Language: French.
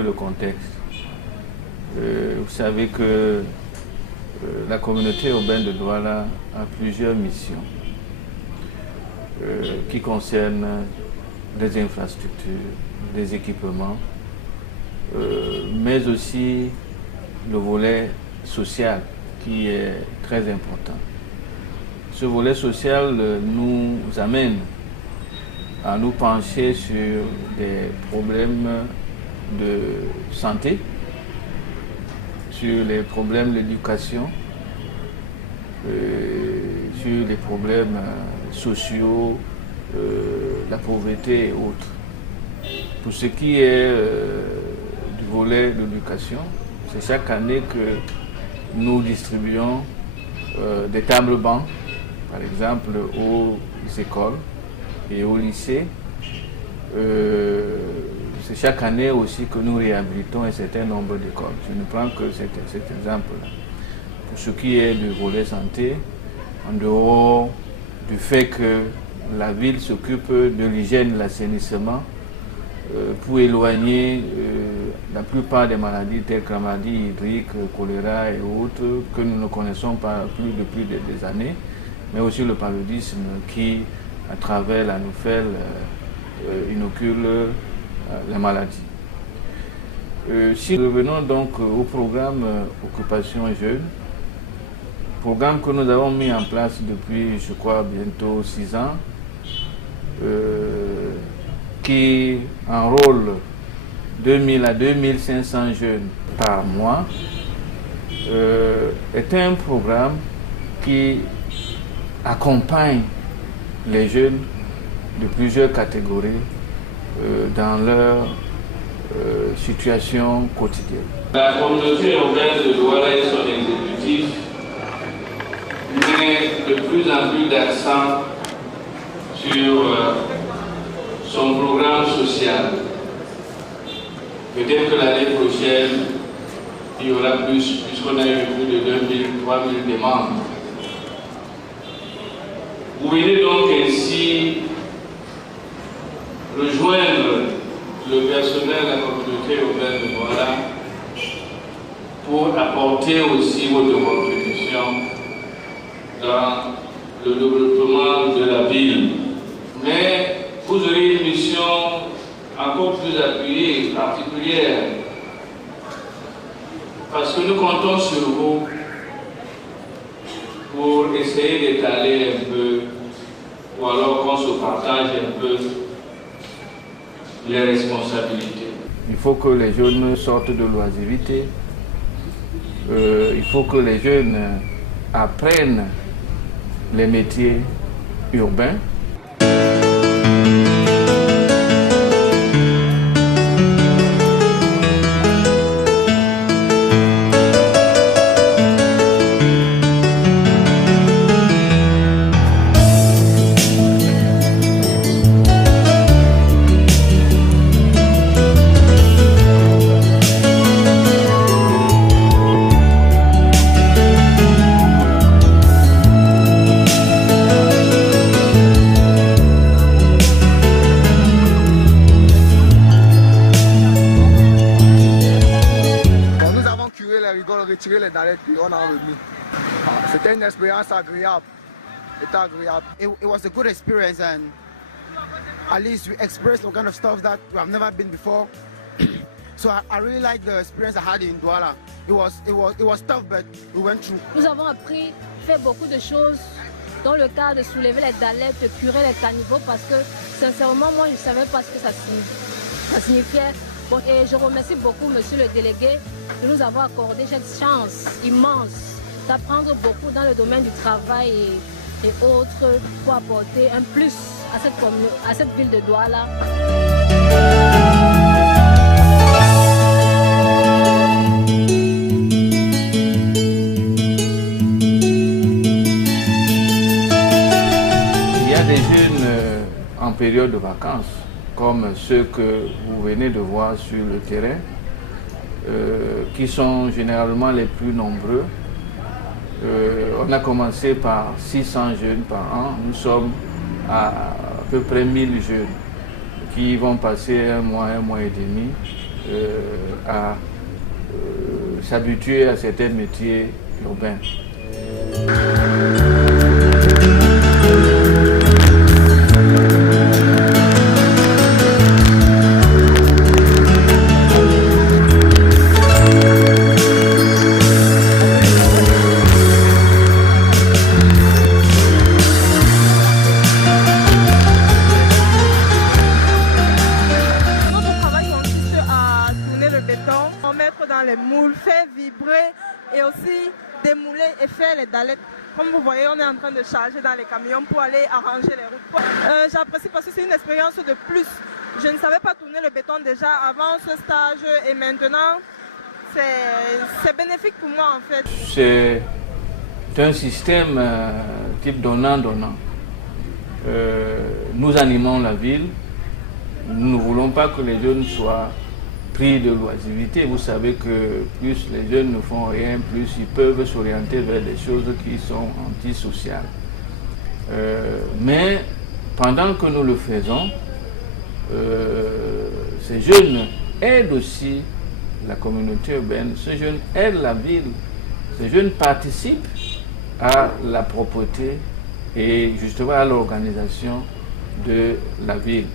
jeu le contexte. Vous savez que la communauté urbaine de Douala a plusieurs missions qui concernent des infrastructures, des équipements, mais aussi le volet social qui est très important. Ce volet social nous amène à nous pencher sur des problèmes de santé, sur les problèmes d'éducation, sur les problèmes sociaux, la pauvreté et autres. Pour ce qui est du volet de l'éducation, c'est chaque année que nous distribuons des tables-bancs, par exemple aux écoles et au lycée. C'est chaque année aussi que nous réhabilitons un certain nombre d'écoles. Je ne prends que cet exemple-là. Pour ce qui est du volet santé, en dehors du fait que la ville s'occupe de l'hygiène et de l'assainissement pour éloigner la plupart des maladies telles que la maladie hydrique, choléra et autres que nous ne connaissons pas plus depuis des années, mais aussi le paludisme qui, à travers la nouvelle, inocule la maladie. Si nous revenons donc au programme Occupation Jeune, programme que nous avons mis en place depuis, je crois, bientôt 6 ans, qui enrôle 2000 à 2500 jeunes par mois, est un programme qui accompagne les jeunes de plusieurs catégories dans leur situation quotidienne. La communauté urbaine de Douala et son exécutif met de plus en plus d'accent sur son programme social. Peut-être que l'année prochaine, il y aura plus, puisqu'on a eu plus de 2000, 3000 demandes. Vous venez donc ainsi rejoindre le personnel de la communauté urbaine de Douala pour apporter aussi votre contribution dans le développement de la ville. Mais vous aurez une mission encore plus appuyée, particulière, parce que nous comptons sur vous pour essayer d'étaler un peu, ou alors qu'on se partage un peu les responsabilités. Il faut que les jeunes sortent de l'oisiveté, il faut que les jeunes apprennent les métiers urbains. Retirer les dalles puis on a remis. C'était une expérience agréable. C'était agréable. It was a good experience, and at least we experienced all kind of stuff that we have never been before. So I really liked the experience I had in Douala. It was tough, but we went through. Nous avons appris, fait beaucoup de choses dans le cas de soulever les dalles, de curer les caniveaux, parce que sincèrement moi je ne savais pas ce que ça signifiait. Bon, et je remercie beaucoup monsieur le délégué de nous avoir accordé cette chance immense d'apprendre beaucoup dans le domaine du travail et autres pour apporter un plus à cette ville de Douala. Il y a des jeunes en période de vacances, comme ceux que vous venez de voir sur le terrain, qui sont généralement les plus nombreux. On a commencé par 600 jeunes par an. Nous sommes à peu près 1000 jeunes qui vont passer un mois et demi à s'habituer à certains métiers urbains. Dans les moules, faire vibrer et aussi démouler et faire les dallettes. Comme vous voyez, on est en train de charger dans les camions pour aller arranger les routes. J'apprécie parce que c'est une expérience de plus. Je ne savais pas tourner le béton déjà avant ce stage et maintenant c'est bénéfique pour moi en fait. C'est un système type donnant-donnant. Nous animons la ville. Nous ne voulons pas que les jeunes soient pris de l'oisiveté. Vous savez que plus les jeunes ne font rien, plus ils peuvent s'orienter vers des choses qui sont antisociales. Mais pendant que nous le faisons, ces jeunes aident aussi la communauté urbaine, ces jeunes aident la ville, ces jeunes participent à la propreté et justement à l'organisation de la ville.